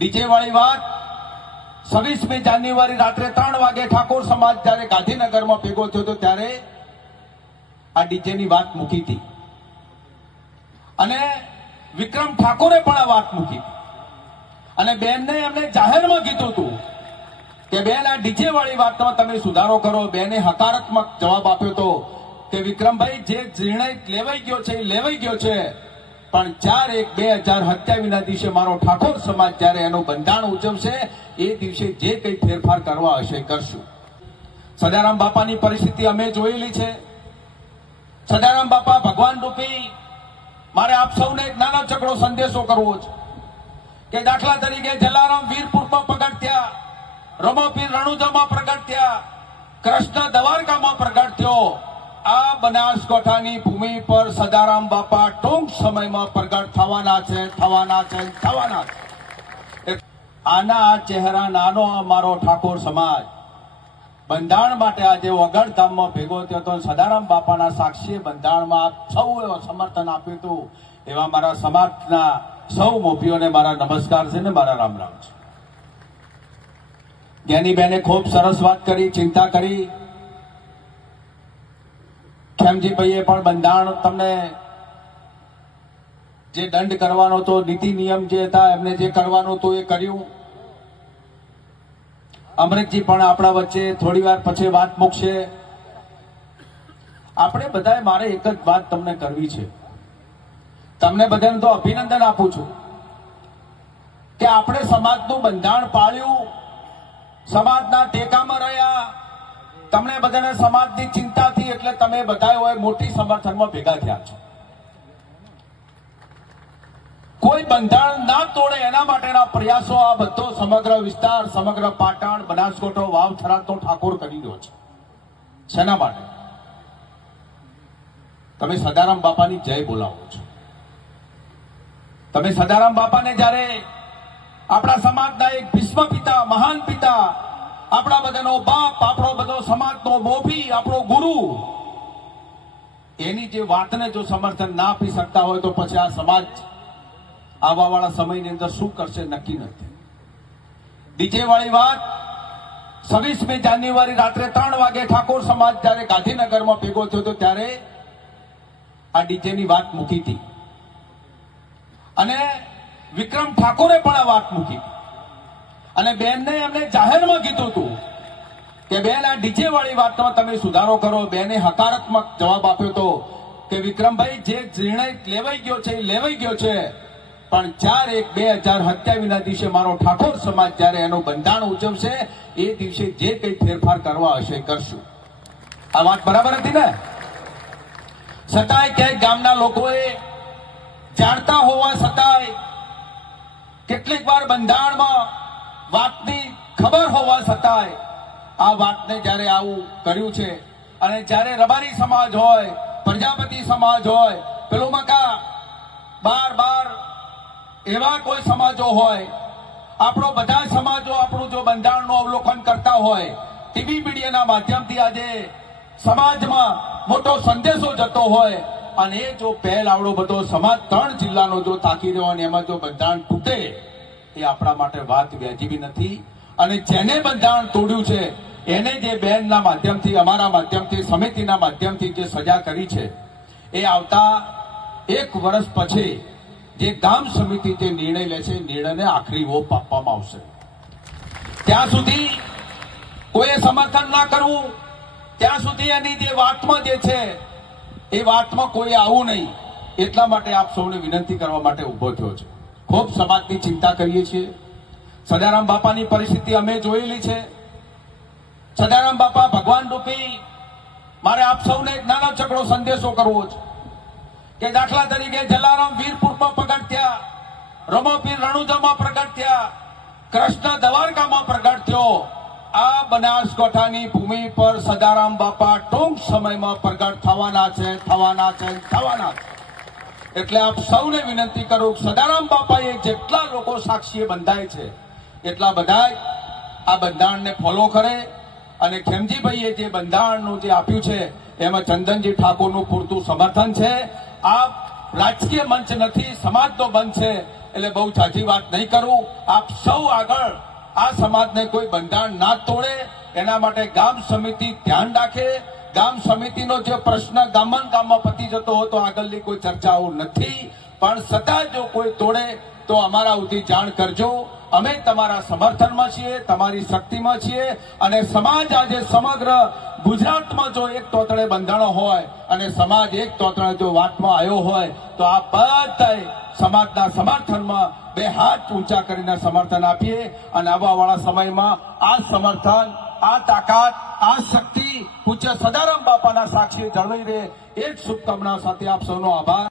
DJ વાળી વાત 26મી જાન્યુઆરી રાત્રે 3 વાગે ઠાકોર સમાજ જ્યારે ગાંધીનગરમાં ભેગો થયો હતો ત્યારે આ ડીજેની વાત મૂકી હતી અને વિક્રમ ઠાકોરે પણ આ વાત મૂકી અને બેનને એમને જાહેરમાં કીધું હતું કે બેન આ ડીજે વાળી વાતમાં તમે સુધારો કરો. બેને હકારાત્મક જવાબ આપ્યો હતો કે વિક્રમભાઈ જે નિર્ણય લેવાઈ ગયો છે એ લેવાઈ ગયો છે, પણ 4/1/2027 દિવસે મારો ઠાકોર સમાજ જ્યારે એનું બંધારણ ઉજવશે એ દિવસે જે કંઈ ફેરફાર કરવા હશે કરશું. સદારામ બાપાની પરિસ્થિતિ અમે જોયેલી છે. સદારામ બાપા ભગવાન રૂપી. મારે આપ સૌને એક નાનો ચકડો સંદેશો કરવો છે કે દાખલા તરીકે જલારામ વીરપુરમાં પ્રગટ થયા, રમોપીર રણુજામાં પ્રગટ થયા, કૃષ્ણ દ્વારકામાં પ્રગટ થયો. આ બનાસકાંઠાની ભૂમિ પર સદારામ બાપા ટૂંક સમયમાં પ્રગટ થવાના છે. આના આ ચહેરા નાનો અમારો ઠાકોર સમાજ બંધારણ માટે આજે વગડ ગામમાં ભેગો થયો હતો. સદારામ બાપાના સાક્ષી બંધારણમાં આપ સૌએ સમર્થન આપ્યું હતું. એવા મારા સમાજના સૌ મોભીઓને મારા નમસ્કાર છે ને મારા રામ રામ છે. જ્ઞાનીબેને ખૂબ સરસ વાત કરી, ચિંતા કરી. ખેમજીભાઈએ પણ બંધારણ તમને જે દંડ કરવાનો હતો, નીતિ નિયમ જે હતા એમને જે કરવાનું હતું એ કર્યું. અમૃતજી પણ આપણા વચ્ચે થોડી વાર પછી વાત મૂકશે. આપણે બધાએ મારે એક જ વાત તમને કરવી છે. તમને બધાને તો અભિનંદન આપું છું કે આપણે સમાજનું બંધારણ પાળ્યું, સમાજના ટેકામાં રહ્યા. તમને બધાને સમાજની ચિંતા થી એટલે તમે બધા મોટી સમર્થનમાં ભેગા થયા છો. કોઈ બંધારણ ના તોડે એના માટેના પ્રયાસો આ બધો સમગ્ર વિસ્તાર, સમગ્ર પાટણ, બનાસકાંઠો, વાવ, થરાદનો ઠાકોર કરી રહ્યો છે. શેના માટે? તમે સદારામ બાપાની જય બોલાવો છો. તમે સદારામ બાપાને જ્યારે આપણા સમાજના એક ભીષ્મ પિતા, મહાન પિતા, આપણા બધાનો બાપ, આપણો બધો સમાજનો મોભી, આપણો ગુરુ, એની જે વાતને જો સમર્થન ના આપી શકતા હોય તો પછી આ સમાજ આવવાવાળા સમયની અંદર શું કરશે નક્કી નથી. ડીજે વાળી વાત 26મી જાન્યુઆરી રાત્રે 3 વાગે ઠાકોર સમાજ જ્યારે ગાંધીનગરમાં ભેગો થયો હતો ત્યારે આ ડીજેની વાત મૂકી હતી અને વિક્રમ ઠાકોરે પણ આ વાત મૂકી અને બેનને એમને જાહેરમાં કીધું હતું કે બેન આ ડીજે વાળી વાતમાં તમે સુધારો કરો. બેને હકારાત્મક જવાબ આપ્યો હતો કે વિક્રમભાઈ જે નિર્ણય લેવાઈ ગયો છે એ લેવાઈ ગયો છે, પણ 4/1/2027 દિવસે મારો ઠાકોર સમાજ જ્યારે એનું બંધારણ ઉજવશે એ દિવસે જે કંઈ ફેરફાર કરવા હશે કરશું. આ વાત બરાબર હતી ને? છતાંય ક્યાંક ગામના લોકોએ જાણતા હોવા છતાંય, કેટલીક વાર બંધારણમાં વાતની ખબર હોવા છતાંય આ વાતને જ્યારે આવું કર્યું છે. અને જ્યારે રબારી સમાજ હોય, પ્રજાપતિ સમાજ હોય, પેલું મકા બાર એવા કોઈ સમાજો હોય, આપણો બધા સમાજો આપણું જો બંધારણનું અવલોકન કરતા હોય, ટીવી મીડિયાના માધ્યમથી આજે સમાજમાં મોટો સંદેશો જતો હોય અને એ જો પહેલ આવડો બધો સમાજ 3 જિલ્લાનો જો તાકી રહ્યો અને એમાં જો બંધારણ તૂટે એ આપણા માટે વાત વ્યાજબી નથી. અને જેને બંધારણ તોડ્યું છે એને જે બેનના માધ્યમથી, અમારા માધ્યમથી, સમિતિના માધ્યમથી જે સજા કરી છે એ આવતા 1 વર્ષ પછી જે ગામ સમિતિ જે નિર્ણય લે છે નિર્ણયને આખરી ઓપ આપવામાં આવશે. ત્યાં સુધી કોઈએ સમર્થન ના કરવું, ત્યાં સુધી એની જે વાતમાં જે છે એ વાતમાં કોઈ આવું નહીં. એટલા માટે આપ સૌને વિનંતી કરવા માટે ઉભો થયો છે. ખૂબ સમાજની ચિંતા કરીએ છીએ. સદારામ બાપાની પરિસ્થિતિ અમે જોયેલી છે. સદારામ બાપા ભગવાન રૂપી. મારે આપ સૌને એક નાનો ચકડો સંદેશો કરવો છે કે દાખલા તરીકે જલારામ વીરપુરમાં પ્રગટ થયા, રમોપીર રણુજામાં પ્રગટ થયા, કૃષ્ણ દ્વારકામાં પ્રગટ થયો. આ બનાસકાંઠાની ભૂમિ પર સદારામ બાપા ટૂંક સમયમાં પ્રગટ થવાના છે. એટલે આપ સૌને વિનંતી કરું, સદારામ બાપાએ જેટલા લોકો સાક્ષીએ બંધાય છે એટલા બધા આ બંધારણને ફોલો કરે. અને ખેમજીભાઈએ જે બંધારણનું જે આપ્યું છે એમાં ચંદનજી ઠાકોરનું પૂરતું સમર્થન છે. આ રાજકીય મંચ નથી, સમાજનો મંચ છે. એટલે બહુ ઝાઝી વાત નહીં કરું. આપ સૌ આગળ આ સમાજને કોઈ બંધારણ ના તોડે એના માટે ગામ સમિતિ ધ્યાન રાખે. ગામ સમિતિનો જે પ્રશ્ન ગામમાં પતી જતો હોય તો આગળની કોઈ ચર્ચાઓ નથી, પણ છતાં જો કોઈ તોડે તો અમારા સુધી જાણ કરજો. અમે તમારા સમર્થનમાં છીએ, તમારી શક્તિમાં છીએ, અને સમાજ આજે સમગ્ર ગુજરાતમાં જો એક તોતળે બંધાણો હોય અને સમાજ એક તોતળે જો વાતમાં આવ્યો હોય તો આ બધા સમાજના સમર્થનમાં બે હાથ ઊંચા કરીને સમર્થન આપીએ અને આવવાવાળા સમયમાં આ સમર્થન, આ તાકાત, આ શક્તિ પૂજ્ય સદારામ બાપાના સાક્ષી જળવાઈ રહે એ જ શુભકામના સાથે આપ સૌનો આભાર.